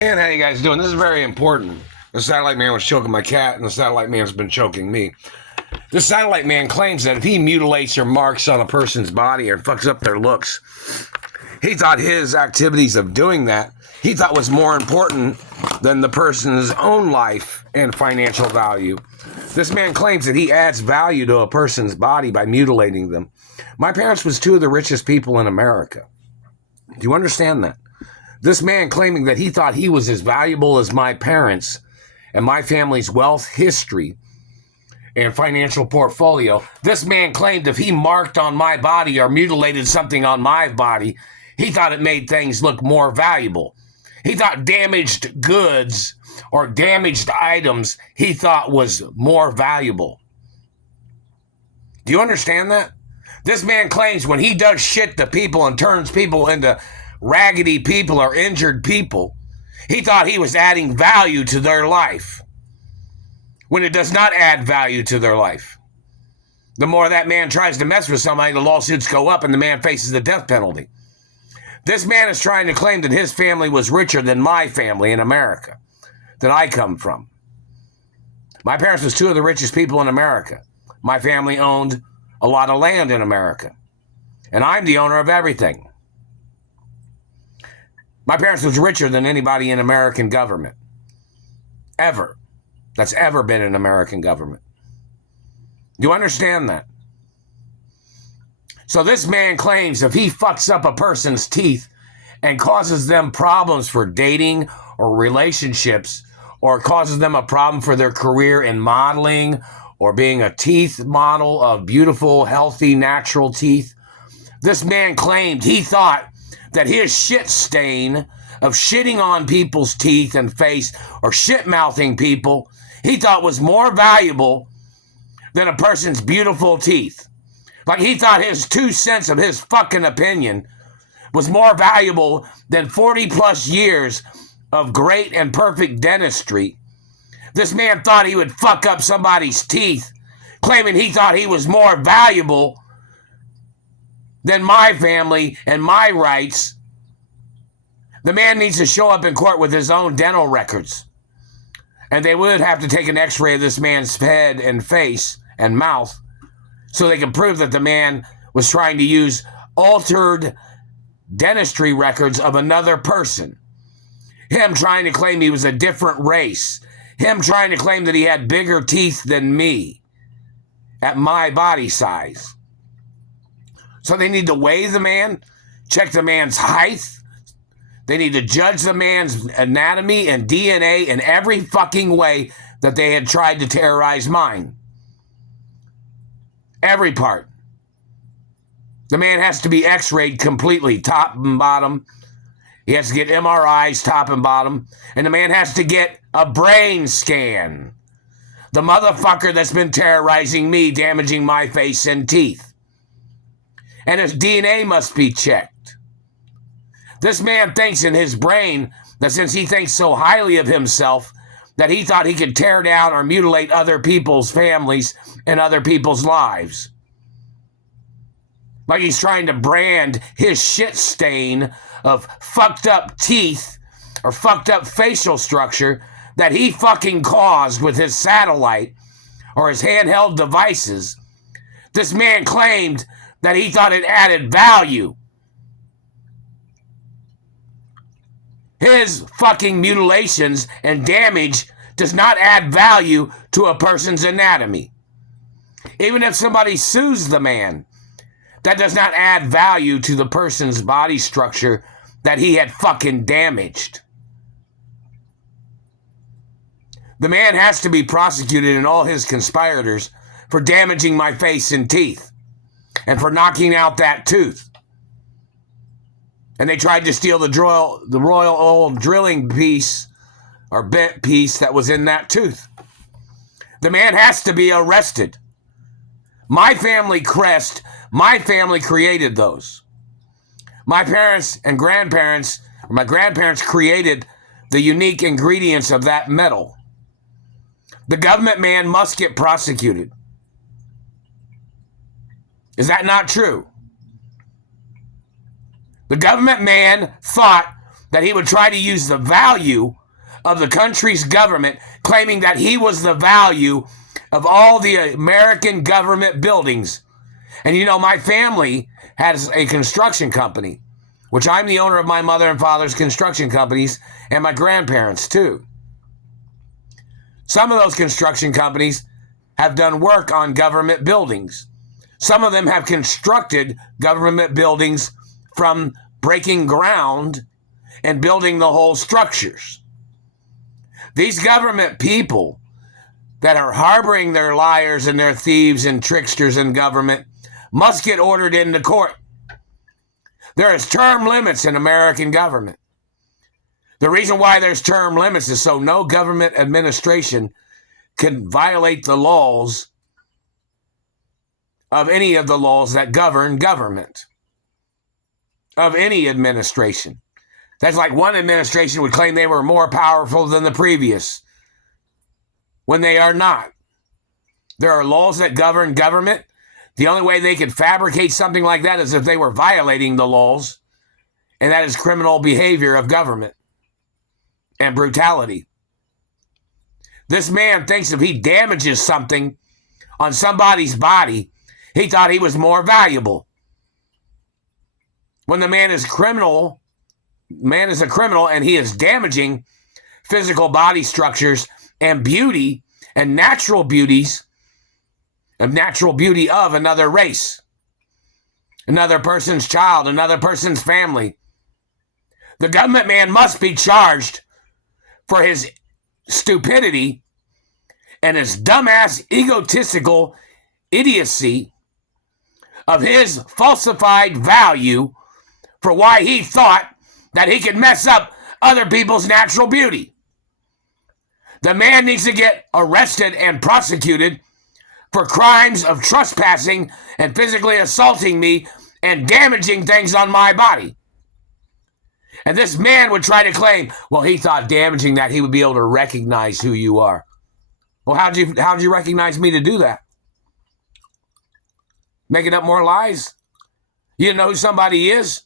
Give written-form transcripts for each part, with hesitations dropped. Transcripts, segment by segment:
And how you guys doing? This is very important. The satellite man was choking my cat, and the satellite man's been choking me. The satellite man claims that if he mutilates or marks on a person's body or fucks up their looks, he thought his activities of doing that, he thought was more important than the person's own life and financial value. This man claims that he adds value to a person's body by mutilating them. My parents was two of the richest people in America. Do you understand that? This man claiming that he thought he was as valuable as my parents and my family's wealth, history, and financial portfolio. This man claimed if he marked on my body or mutilated something on my body, he thought it made things look more valuable. He thought damaged goods or damaged items he thought was more valuable. Do you understand that? This man claims when he does shit to people and turns people into raggedy people or injured people, he thought he was adding value to their life when it does not add value to their life. The more that man tries to mess with somebody, the lawsuits go up and the man faces the death penalty. This man is trying to claim that his family was richer than my family in America that I come from. My parents was two of the richest people in America. My family owned a lot of land in America, and I'm the owner of everything. My parents was richer than anybody in American government. Ever. That's ever been in American government. Do you understand that? So this man claims if he fucks up a person's teeth and causes them problems for dating or relationships, or causes them a problem for their career in modeling or being a teeth model of beautiful, healthy, natural teeth, this man claimed he thought that his shit stain of shitting on people's teeth and face or shit-mouthing people, he thought was more valuable than a person's beautiful teeth. Like he thought his 2 cents of his fucking opinion was more valuable than 40 plus years of great and perfect dentistry. This man thought he would fuck up somebody's teeth, claiming he thought he was more valuable than my family and my rights. The man needs to show up in court with his own dental records. And they would have to take an x-ray of this man's head and face and mouth so they can prove that the man was trying to use altered dentistry records of another person. Him trying to claim he was a different race. Him trying to claim that he had bigger teeth than me at my body size. So they need to weigh the man, check the man's height. They need to judge the man's anatomy and DNA in every fucking way that they had tried to terrorize mine. Every part. The man has to be x-rayed completely, top and bottom. He has to get MRIs, top and bottom. And the man has to get a brain scan. The motherfucker that's been terrorizing me, damaging my face and teeth. And his DNA must be checked. This man thinks in his brain that since he thinks so highly of himself, that he thought he could tear down or mutilate other people's families and other people's lives. Like he's trying to brand his shit stain of fucked up teeth or fucked up facial structure that he fucking caused with his satellite or his handheld devices. This man claimed that he thought it added value. His fucking mutilations and damage does not add value to a person's anatomy. Even if somebody sues the man, that does not add value to the person's body structure that he had fucking damaged. The man has to be prosecuted and all his conspirators for damaging my face and teeth and for knocking out that tooth. And they tried to steal the royal old drilling piece or bent piece that was in that tooth. The man has to be arrested. My family crest, my family created those. My parents and grandparents, or my grandparents created the unique ingredients of that metal. The government man must get prosecuted. Is that not true? The government man thought that he would try to use the value of the country's government, claiming that he was the value of all the American government buildings. And you know, my family has a construction company, which I'm the owner of my mother and father's construction companies, and my grandparents too. Some of those construction companies have done work on government buildings. Some of them have constructed government buildings from breaking ground and building the whole structures. These government people that are harboring their liars and their thieves and tricksters in government must get ordered into court. There is term limits in American government. The reason why there's term limits is so no government administration can violate the laws of any of the laws that govern government, of any administration. That's like one administration would claim they were more powerful than the previous, when they are not. There are laws that govern government. The only way they could fabricate something like that is if they were violating the laws, and that is criminal behavior of government and brutality. This man thinks if he damages something on somebody's body, he thought he was more valuable. When the man is a criminal and he is damaging physical body structures and beauty and natural beauties, of natural beauty of another race, another person's child, another person's family. The government man must be charged for his stupidity and his dumbass egotistical idiocy of his falsified value for why he thought that he could mess up other people's natural beauty. The man needs to get arrested and prosecuted for crimes of trespassing and physically assaulting me and damaging things on my body. And this man would try to claim, well, he thought damaging that he would be able to recognize who you are. Well, how'd you recognize me to do that? Making up more lies? You didn't know who somebody is?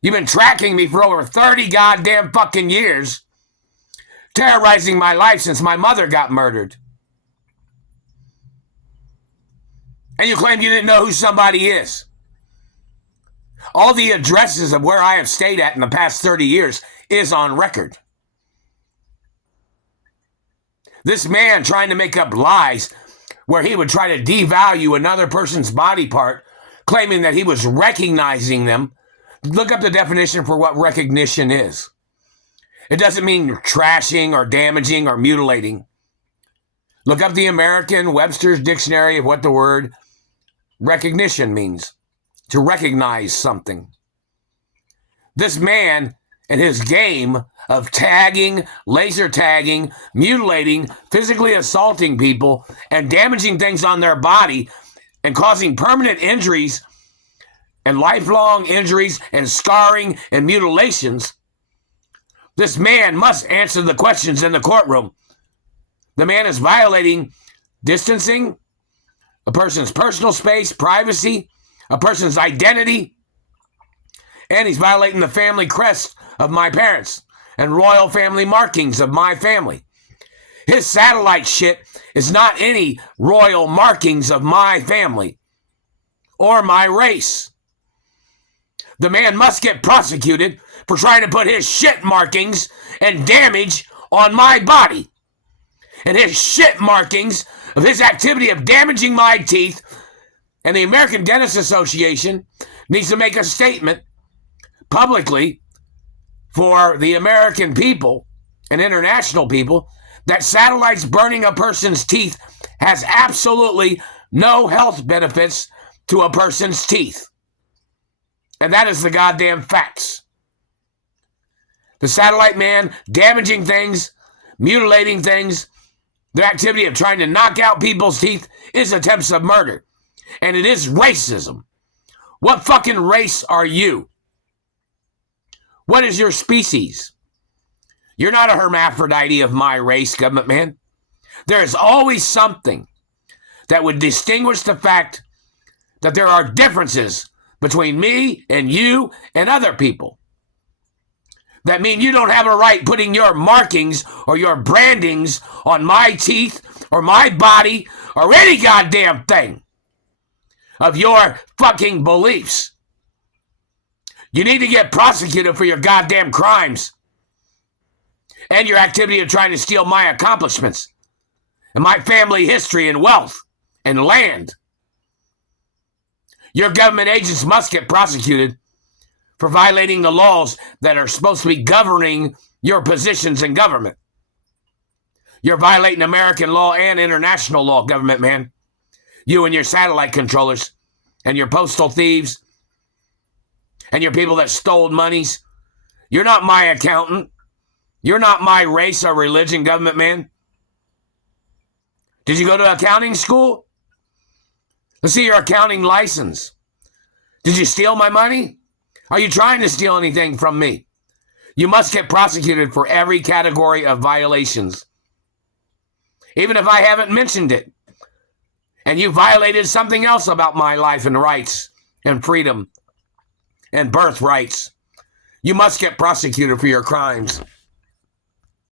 You've been tracking me for over 30 goddamn fucking years, terrorizing my life since my mother got murdered. And you claim you didn't know who somebody is. All the addresses of where I have stayed at in the past 30 years is on record. This man trying to make up lies where he would try to devalue another person's body part, claiming that he was recognizing them. Look up the definition for what recognition is. It doesn't mean trashing or damaging or mutilating. Look up the American Webster's Dictionary of what the word recognition means. To recognize something. This man and his game of tagging, laser tagging, mutilating, physically assaulting people, and damaging things on their body and causing permanent injuries and lifelong injuries and scarring and mutilations, this man must answer the questions in the courtroom. The man is violating distancing, a person's personal space, privacy, a person's identity, and he's violating the family crest of my parents and royal family markings of my family. His satellite shit is not any royal markings of my family or my race. The man must get prosecuted for trying to put his shit markings and damage on my body. And his shit markings of his activity of damaging my teeth. And the American Dentist Association needs to make a statement publicly for the American people and international people that satellites burning a person's teeth has absolutely no health benefits to a person's teeth. And that is the goddamn facts. The satellite man damaging things, mutilating things, the activity of trying to knock out people's teeth is attempts of murder. And it is racism. What fucking race are you? What is your species? You're not a hermaphrodite of my race, government man. There is always something that would distinguish the fact that there are differences between me and you and other people. that mean you don't have a right putting your markings or your brandings on my teeth or my body or any goddamn thing of your fucking beliefs. You need to get prosecuted for your goddamn crimes and your activity of trying to steal my accomplishments and my family history and wealth and land. Your government agents must get prosecuted for violating the laws that are supposed to be governing your positions in government. You're violating American law and international law, government man. You and your satellite controllers and your postal thieves and your people that stole monies. You're not my accountant. You're not my race or religion, government man. Did you go to accounting school? Let's see your accounting license. Did you steal my money? Are you trying to steal anything from me? You must get prosecuted for every category of violations. Even if I haven't mentioned it. And you violated something else about my life and rights and freedom and birthrights. You must get prosecuted for your crimes.